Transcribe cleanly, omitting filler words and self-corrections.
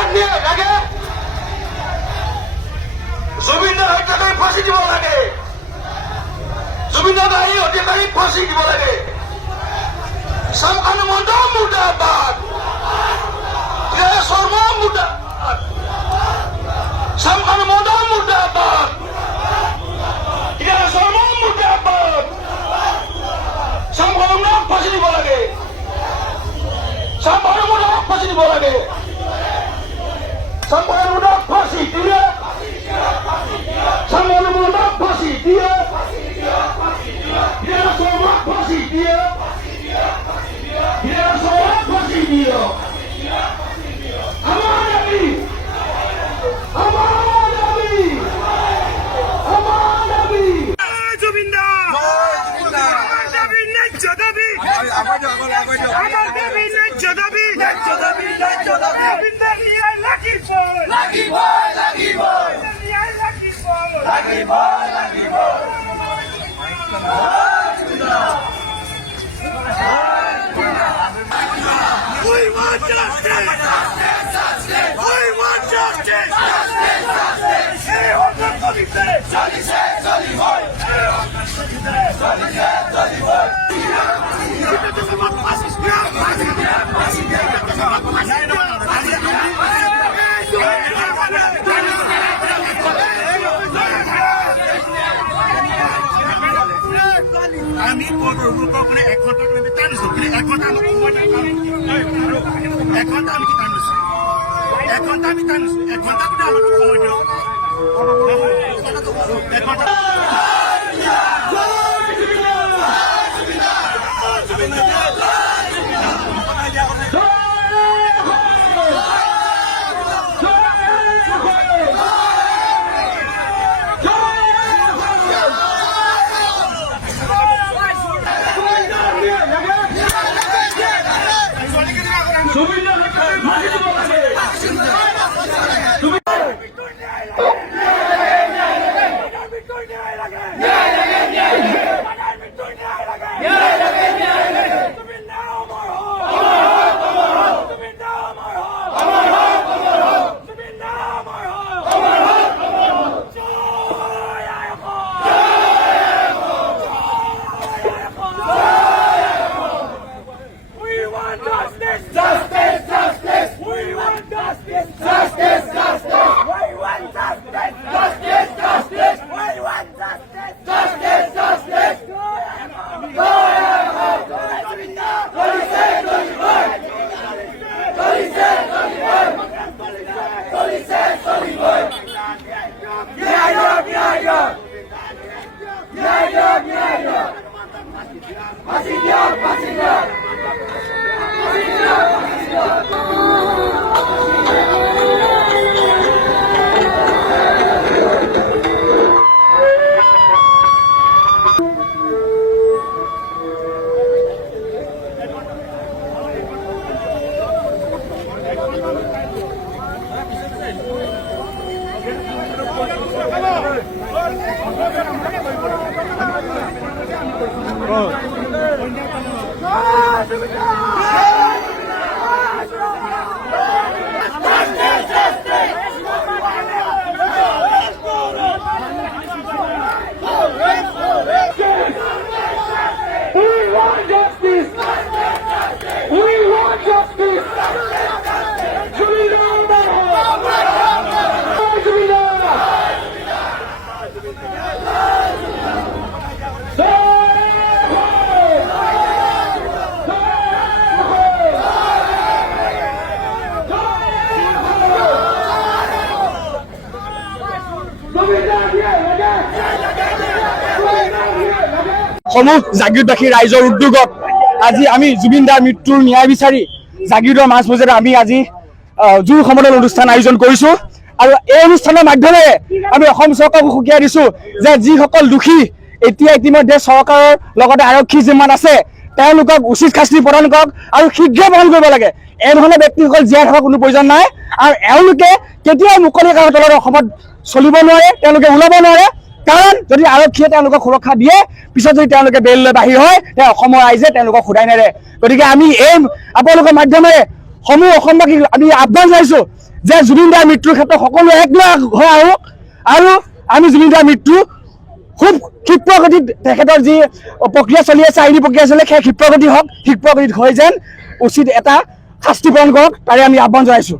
লাগে জুবিনৰ হত্যাকাৰী ফাঁচি দিব লাগে জুবিনৰ দায়ী অধিকাৰী ফাঁচি দিব লাগে শামখানু মন্দ মুৰ্দাবাদ শৰ্মা মুৰ্দাবাদ শামখানু মন্দ মুৰ্দাবাদ শৰ্মা মুৰ্দাবাদ শামখানুক ফাঁচি দিব লাগে শামখানুক ফাঁচি দিব লাগে শামখানুক ফাঁচি দিয়ে শামখানুক ফাঁচি দিয়ে শৰ্মাক ফাঁচি দিয়ে শৰ্মাক ফাঁচি দিয়ে আমার দাবি আমার দাবি আমার দাবি জুবিনদার দাবি ন্যায্য দাবি আমার দাবি ন্যায্য দাবি জুবিনদার নিয়ে লাগিব We want justice! We want justice! Hey, on the police! Jolly boy! Hey, on the police! Jolly boy! আমি পৌরসভাকে 1 ঘন্টা করে টানিছো 1 ঘন্টা আমি কি টানিছো 1 ঘন্টা আমি টানিছো 1 ঘন্টা করে আমাকে সময় দিও 1 ঘন্টা সমূহ জাগিৰবাসী ৰাইজৰ উদ্যোগত আজি আমি জুবিনদাৰ মৃত্যুৰ ন্যায় বিচাৰি জাগিৰৰ মাজমজিয়াত আমি আজি জুৰ সমদল অনুষ্ঠান আয়োজন কৰিছোঁ আৰু এই অনুষ্ঠানৰ মাধ্যমেৰে আমি অসম চৰকাৰক সুকিয়াই দিছোঁ যে যিসকল দোষী এতিয়া ইতিমধ্যে চৰকাৰৰ লগতে আৰক্ষী যিমান আছে তেওঁলোকক উচিত শাস্তি প্ৰদান কৰক আৰু শীঘ্ৰে বহন কৰিব লাগে। এনেধৰণৰ ব্যক্তিসকল জীয়াই থকাৰ কোনো প্ৰয়োজন নাই আৰু এওঁলোকে কেতিয়াও মুকলি কাষৰ তলত অসমত চলিব নোৱাৰে, তেওঁলোকে ওলাব নোৱাৰে। কাৰণ যদি আৰক্ষীয়ে তেওঁলোকক সুৰক্ষা দিয়ে পিছত যদি তেওঁলোকে বেল লৈ বাহিৰ হয় অসমৰ ৰাইজে তেওঁলোকক সোধাই নেৰে। গতিকে আমি এই আপোনালোকৰ মাধ্যমেৰে সমূহ অসমবাসীক আমি আহ্বান জনাইছোঁ যে জুবিন দাৰ মৃত্যুৰ ক্ষেত্ৰত সকলো একলগ হৈ আহোঁ আৰু আমি জুবিন দাৰ মৃত্যু খুব ক্ষিপ্ৰগতিত তেখেতৰ যি প্ৰক্ৰিয়া চলি আছে আইনী প্ৰক্ৰিয়া চলি সেই ক্ষিপ্ৰগতি হওক ক্ষিপ্ৰগতিত হৈ যেন উচিত এটা শাস্তি প্ৰদান কৰক তাৰে আমি আহ্বান জনাইছোঁ।